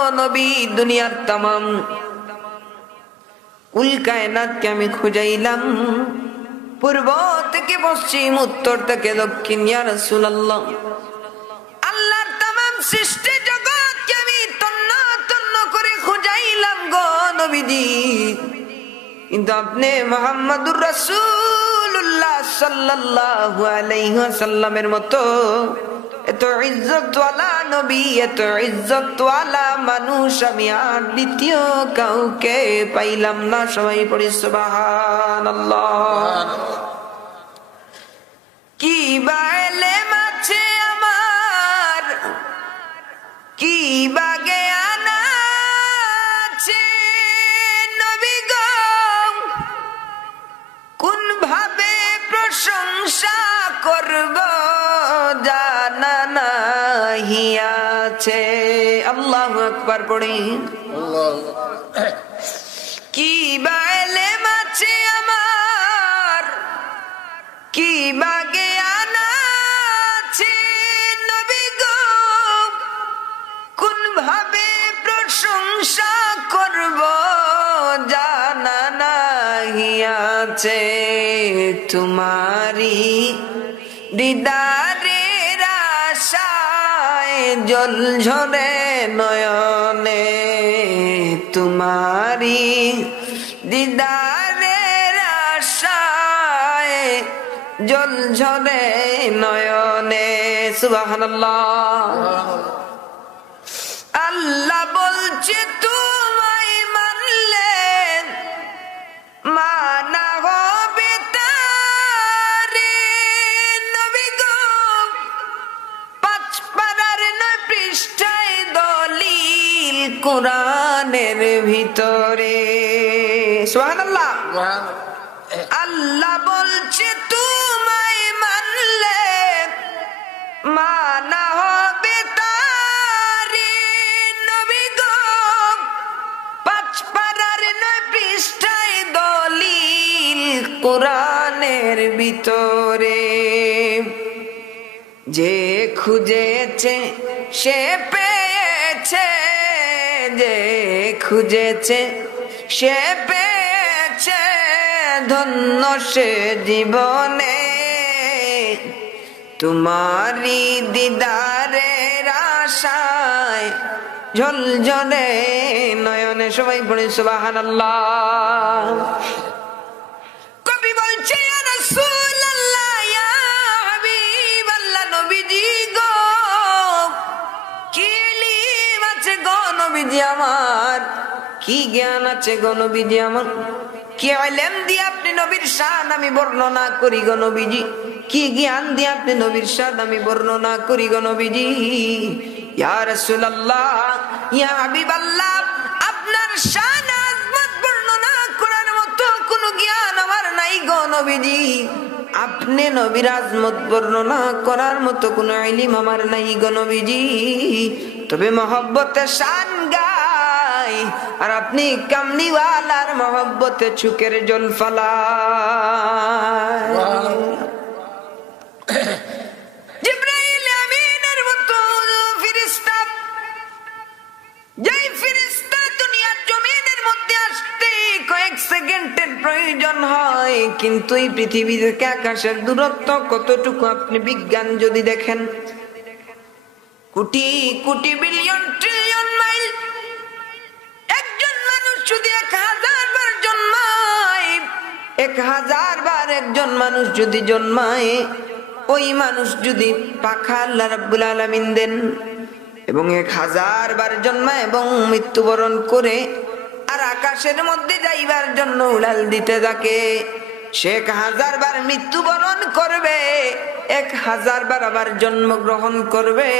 গো নবী, দুনিয়ার তামাম কুল কায়নাতকে আমি খুঁজাইলাম, পূর্ব থেকে পশ্চিম, উত্তর থেকে দক্ষিণ, ইয়া রাসূলুল্লাহ। আল্লাহর তামাম সৃষ্টি জগৎকে আমি তন্ন তন্ন করে খুঁজাইলাম গো নবীজি, কিন্তু আপনি মুহাম্মাদুর রাসূলুল্লাহ সাল্লাল্লাহু আলাইহি ওয়াসাল্লামের মতো এত ইজ্জতওয়ালা নবী, এত ইজ্জতওয়ালা মানুষ আমি আর দ্বিতীয় কাউকে পাইলাম না। সবাই পড়ি সুবহানাল্লাহ। কি বা ইলম আছে আমার, কি বা জ্ঞান আছে নবী গো, কোন ভাবে প্রশংসা করব জানা নাহি আছে। আল্লাহু আকবার পড়ি। কি বা ইলম আছে আমার, কি বা জ্ঞান আছে নবী গো, কোন ভাবে প্রশংসা করব জানা নাহি আছে। তোমারি দিদারের আশায় জল ঝরে নয়নে, তোমারি দিদারের আশায় জল ঝরে নয়নে। সুবহানাল্লাহ। আল্লাহ বলছে তোমায় মানলে মানা হবে তারে নবী গো, 5 পারার 9 পৃষ্ঠায় দলিল কোরআনের ভিতরে। সুবহানাল্লাহ। আল্লাহ বলছে তোমায় মানলে মানা হবে তারে নবী গো, 5 পারার 9 পৃষ্ঠায় দলিল কোরআনের ভিতরে। যে খুঁজেছে সে পেয়েছে, যে খুঁজেছে সে পেয়েছে, ধন্য সে জীবনে। তোমারি দিদারের আশায় ঝলঝলে নয়নে। সবাই পড়ে সুবহানাল্লাহ। কবি বলছে ইয়া রাসূলুল্লাহ, ইয়া হাবিবাল্লাহ, নবীজি গো, কি ইলম আছে গো নবীজি আমার, কি জ্ঞান আছে গো নবীজি আমার, কি ইলম দিয়ে আপনি নবীর শান আমি বর্ণনা করি গো নবীজি, কি জ্ঞান দিয়ে আপনি নবীর শান আমি বর্ণনা করি গো নবীজি। ইয়া রাসূলুল্লাহ, ইয়া হাবিবাল্লাহ, আপনার শান আজমত বর্ণনা করার মতো কোনো জ্ঞান আমার নাই গো নবীজি, আপনি নবীর আজমত বর্ণনা করার মতো কোনো ইলম আমার নাই গো নবীজি। তবে মহব্বতে শান গাই, আর আপনি কামলিওয়ালার মহব্বতে চুকের জল ফালায়। জিবরাইল আমিনের মতো ফেরেশতা, যেই ফেরেশতা দুনিয়ার জমিনের মধ্যে আসতে কয়েক সেকেন্ডের প্রয়োজন হয়, কিন্তু এই পৃথিবী থেকে আকাশের দূরত্ব কতটুকু আপনি বিজ্ঞান যদি দেখেন, crore crore billion trillion mile. একজন মানুষ যদি 1000 বার জন্মায়, 1000 বার একজন মানুষ যদি জন্মায়, ওই মানুষ যদি পাখা আল্লাহ রাব্বুল আলামিন দেন এবং 1000 বার জন্মায় এবং মৃত্যুবরণ করে আর আকাশের মধ্যে যাইবার জন্য উড়াল দিতে থাকে, সে 1000 বার মৃত্যুবরণ করবে, 1000 বার আবার জন্মগ্রহণ করবে,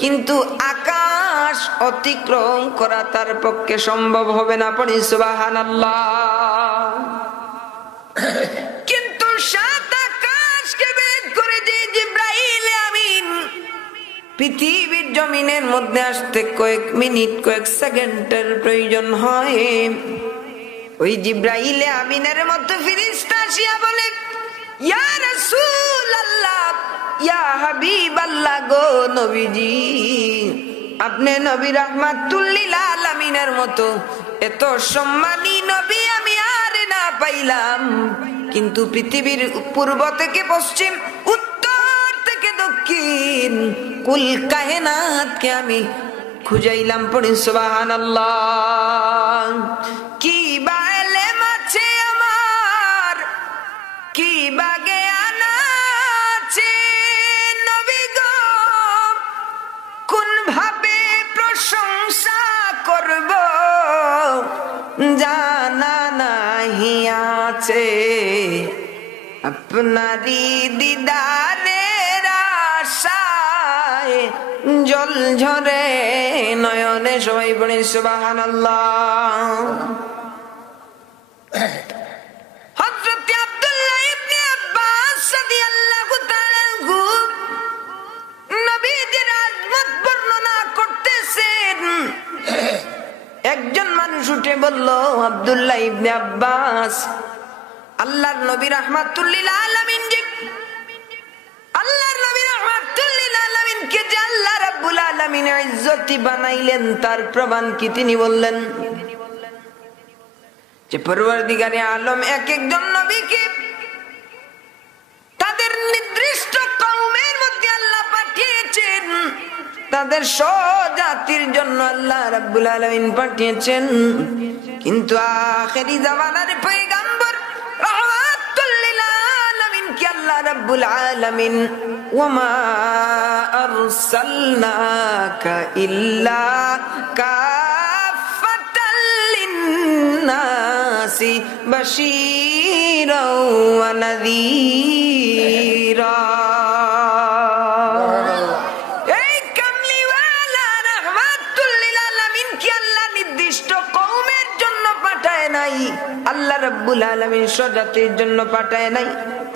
কিন্তু আকাশ অতিক্রম করা তার পক্ষে সম্ভব হবে না। পড়ি সুবহানাল্লাহ। কিন্তু 7 আকাশকে ভেদ করে যে জিবরাইল আমিন পৃথিবীর জমিনের মধ্যে আসতে কয়েক মিনিট কয়েক সেকেন্ডের প্রয়োজন হয়, ওই জিবরাইল আমিনের মতো ফেরেশতা আসিয়া বলে, ইয়া রাসূলুল্লাহ, ইয়া হাবিবাল্লাহ গো নবীজি, আপনি নবী রাহমাতুল লিল আলামিনের মতো এত সম্মানী নবী আমি আর না পাইলাম, কিন্তু পৃথিবীর পূর্ব থেকে পশ্চিম, উত্তর থেকে দক্ষিণ, কুল কায়নাতকে আমি খুঁজাইলাম। পড়ি সুবহানাল্লাহ। কি বা এলেম আছে আমার, কি বা জ্ঞান আছে নবী গো, কোন ভাবে প্রশংসা করব জানা নাহি আছে। আপনারি দিদারের আশায় জল ঝরে নয়নে। সবাই পড়ে সুবহানাল্লাহ। হযরত আব্দুল্লাহ ইবনে আব্বাস রাদিয়াল্লাহু তাআলা আনহু নবীজির আজমত বর্ণনা করতেছেন। একজন মানুষ উঠে বলল, আব্দুল্লাহ ইবনে আব্বাস, আল্লাহর নবী রাহমাতুল লিল আলামিন যে, আল্লাহর নবী রাহমাতুল লিল আলামিনকে যে আল্লাহ রাব্বুল আলামিন ইজ্জতি বানাইলেন তার প্রমাণ কি? তিনি বললেন যে পরওয়ারদিগারে আলম এক একজন নবীকে তাদের নির্দিষ্ট কওমের মধ্যে আল্লাহ পাঠিয়েছেন, তাদের স্বজাতির জন্য আল্লাহ রাব্বুল আলামিন পাঠিয়েছেন। কিন্তু আখেরি জামানার পয়গম্বর রাহমাতুল লিল আলামিন কি আল্লাহ রাব্বুল আলামিন ওয়ামা আরসালনাকা ইল্লা কাফাতাল লিন্নাসি বাশীরাও ওয়া নাযীরা। আল্লাহ রাব্বুল আলামিন স্বজাতির জন্য পাঠায় নাই।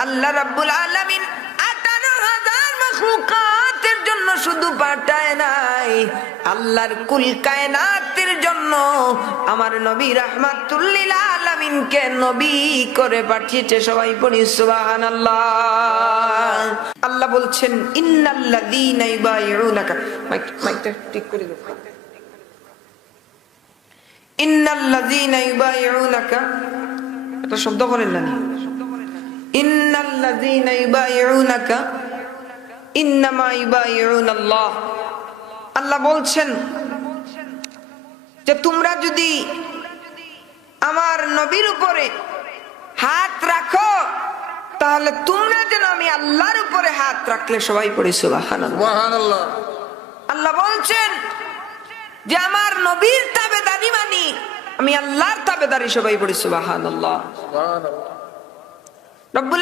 আল্লাহ রাব্বুল আলামিন 18,000 মাখলুকাতের জন্য শুধু পাঠায় নাই, আল্লাহর কুল কায়নাতের জন্য আমার নবী রাহমাতুল লিল আলামিনকে নবী করে পাঠিয়েছে। সবাই পড়ি সুবহানাল্লাহ। আল্লাহ বলছেন, ইন্নাল্লাযীনা ইউবাইউনাকা, মাইকটা ঠিক করে দাও। ইন্নাল্লাযীনা ইউবাইউনাকা, এটা শব্দ করেন না। ইন্নাল্লাযীনা ইউবাইউনাকা ইন্নামা ইউবাইউনাল্লাহ। আল্লাহ বলছেন যে তোমরা যদি আমার নবীর উপরে হাত রাখো তাহলে তোমরা যেন আমি আল্লাহর উপরে হাত রাখলে। সবাই পড়ি সুবহানাল্লাহ। আল্লাহ বলছেন যে আমার নবীর তাবেদারি মানি, আমি আল্লাহর তাবেদারি। সবাই পড়ি সুবহানাল্লাহ। রব্বুল